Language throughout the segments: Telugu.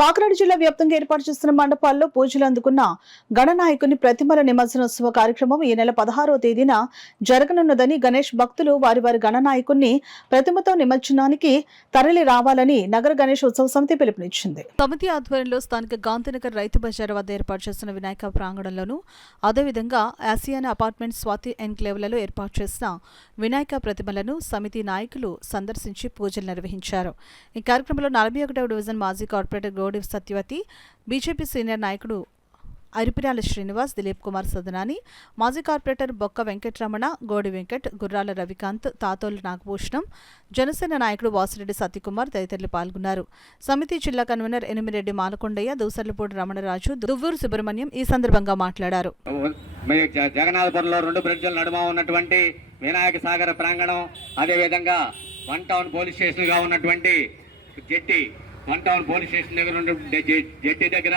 కాకినాడ జిల్లా వ్యాప్తంగా ఏర్పాటు చేస్తున్న మండపాల్లో పూజలు అందుకున్న గణనాయకుని ప్రతిమల నిమజ్జనోత్సవ కార్యక్రమం ఈ నెల 16వ తేదీన జరగనున్నదని గణేష్ భక్తులు వారి గణనాయకుని ప్రతిమతో నిమజ్జనానికి తరలి రావాలని నగర గణేష్ ఉత్సవ సమితి పిలుపునిచ్చింది. సమితి ఆధ్వర్యంలో స్థానిక గాంధీనగర్ రైతు బజార్ వద్ద ఏర్పాటు చేసిన వినాయక ప్రాంగణంలోనూ అదేవిధంగా ఆసియానా అపార్ట్మెంట్ స్వాతి ఎన్క్లేవ్లలో ఏర్పాటు చేసిన వినాయక ప్రతిమలను సమితి నాయకులు సందర్శించి పూజలు నిర్వహించారు. ఈ కార్యక్రమంలో 41వ డివిజన్ మాజీ కార్పొరేటర్ గోడి సత్యవతి, బీజేపీ సీనియర్ నాయకుడు అరిపిరాల శ్రీనివాస్, దిలీప్ కుమార్ సదనాని, మాజీ కార్పొరేటర్ బొక్క వెంకటరమణ, గోడి వెంకట్, గుర్రాల రవికాంత్, తాతోలు నాగభూషణం, జనసేన నాయకుడు వాసిరెడ్డి సత్యకుమార్ తదితరులు పాల్గొన్నారు. సమితి జిల్లా కన్వీనర్ ఎనిమిరెడ్డి మాలకొండయ్య, దూసర్లపూడి రమణరాజు, దువ్వూరు సుబ్రహ్మణ్యం ఈ సందర్భంగా మాట్లాడారు. జగన్నాథపురంలో 2 బ్రిడ్జిల నడుమ ఉన్నటువంటి వినాయక సాగర ప్రాంగణం, అదేవిధంగా 1 టౌన్ పోలీస్ స్టేషన్ గా ఉన్నటువంటి జెట్టి 1 టౌన్ పోలీస్ స్టేషన్ దగ్గర ఉన్న జెట్టి దగ్గర,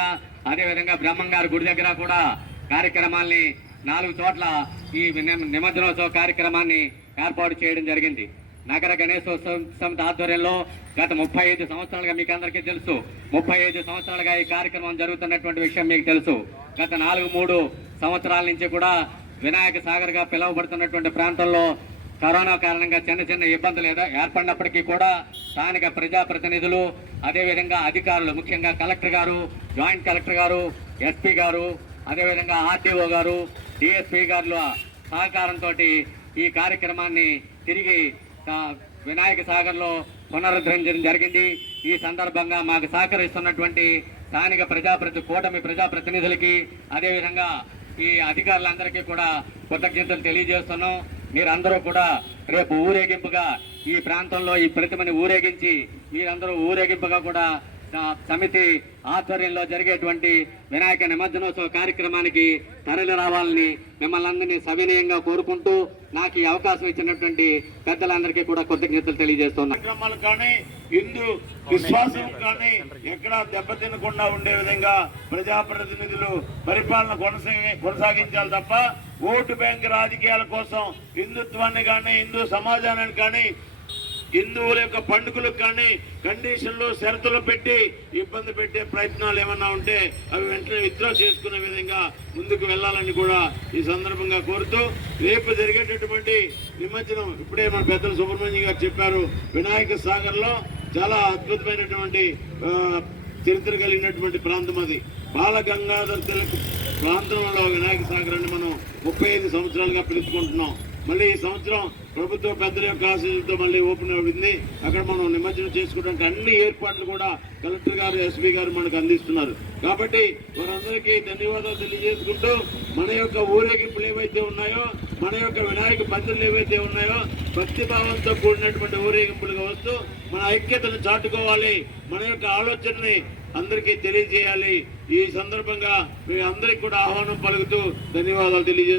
అదేవిధంగా బ్రహ్మంగారి గుడి దగ్గర కూడా కార్యక్రమాల్ని 4 చోట్ల ఈ నిమజ్జనోత్సవ కార్యక్రమాన్ని ఏర్పాటు చేయడం జరిగింది. నగర గణేశోత్సవ సమితి ఆధ్వర్యంలో గత 35 సంవత్సరాలుగా మీకు అందరికీ తెలుసు, 35 సంవత్సరాలుగా ఈ కార్యక్రమం జరుగుతున్నటువంటి విషయం మీకు తెలుసు. గత 4-3 సంవత్సరాల నుంచి కూడా వినాయక సాగర్గా పిలువబడుతున్నటువంటి ప్రాంతంలో కరోనా కారణంగా చిన్న ఇబ్బందులు ఏర్పడినప్పటికీ కూడా స్థానిక ప్రజాప్రతినిధులు, అదేవిధంగా అధికారులు, ముఖ్యంగా కలెక్టర్ గారు, జాయింట్ కలెక్టర్ గారు, ఎస్పీ గారు, అదేవిధంగా ఆర్టీఓ గారు, డిఎస్పీ గారుల సహకారంతో ఈ కార్యక్రమాన్ని తిరిగి వినాయక సాగర్లో పునరుద్ధరించడం జరిగింది. ఈ సందర్భంగా మాకు సహకరిస్తున్నటువంటి స్థానిక కూటమి ప్రజాప్రతినిధులకి, అదేవిధంగా ఈ అధికారులందరికీ కూడా కృతజ్ఞతలు తెలియజేస్తున్నాం. మీరందరూ కూడా రేపు ఊరేగింపుగా ఈ ప్రాంతంలో ఈ ప్రతిమని ఊరేగించి మీరందరూ ఊరేగింపుగా కూడా సమితి ఆధ్వర్యంలో జరిగేటువంటి వినాయక నిమజ్జనోత్సవ కార్యక్రమానికి తరలి రావాలని మిమ్మల్ని అందరినీ సవినయంగా కోరుకుంటూ నాకు ఈ అవకాశం ఇచ్చినటువంటి పెద్దలందరికీ కూడా కృతజ్ఞతలు తెలియజేస్తున్నాను. కానీ హిందూ విశ్వాసం కానీ ఎక్కడా దెబ్బతినకుండా ఉండే విధంగా ప్రజాప్రతినిధులు పరిపాలన కొనసాగించాలి తప్ప ఓటు బ్యాంక్ రాజకీయాల కోసం హిందుత్వాన్ని కానీ హిందూ సమాజాన్ని కానీ హిందువుల యొక్క పండుగలకు కానీ కండిషన్లు షరతులు పెట్టి ఇబ్బంది పెట్టే ప్రయత్నాలు ఏమన్నా ఉంటే అవి వెంటనే విత్డ్రా చేసుకునే విధంగా ముందుకు వెళ్ళాలని కూడా ఈ సందర్భంగా కోరుతూ, రేపు జరిగేటటువంటి నిమజ్జనం ఇప్పుడే మన పెద్దలు సుబ్రహ్మణ్యం గారు చెప్పారు. వినాయక సాగర్లో చాలా అద్భుతమైనటువంటి చరిత్ర కలిగినటువంటి ప్రాంతం అది. బాలగంగాధర్ తిలక్ ప్రాంతంలో వినాయక సాగర్ అని మనం 35 సంవత్సరాలుగా పిలుచుకుంటున్నాం. మళ్ళీ ఈ సంవత్సరం ప్రభుత్వ పెద్దల యొక్క ఆశీస్సులతో మళ్ళీ ఓపెన్ అయింది. అక్కడ మనం నిమజ్జనం చేసుకోవడానికి అన్ని ఏర్పాట్లు కూడా కలెక్టర్ గారు, ఎస్పీ గారు మనకు అందిస్తున్నారు. కాబట్టి వారందరికీ ధన్యవాదాలు తెలియజేసుకుంటూ మన యొక్క ఊరేగింపులు ఏవైతే ఉన్నాయో, మన యొక్క వినాయక పందిర్లు ఏవైతే ఉన్నాయో భక్తిభావంతో కూడినటువంటి ఊరేగింపులుగా వస్తూ మన ఐక్యతను చాటుకోవాలి, మన యొక్క ఆలోచనని అందరికీ తెలియజేయాలి. ఈ సందర్భంగా మీ అందరికీ కూడా ఆహ్వానం పలుకుతూ ధన్యవాదాలు తెలియజేస్తున్నాను.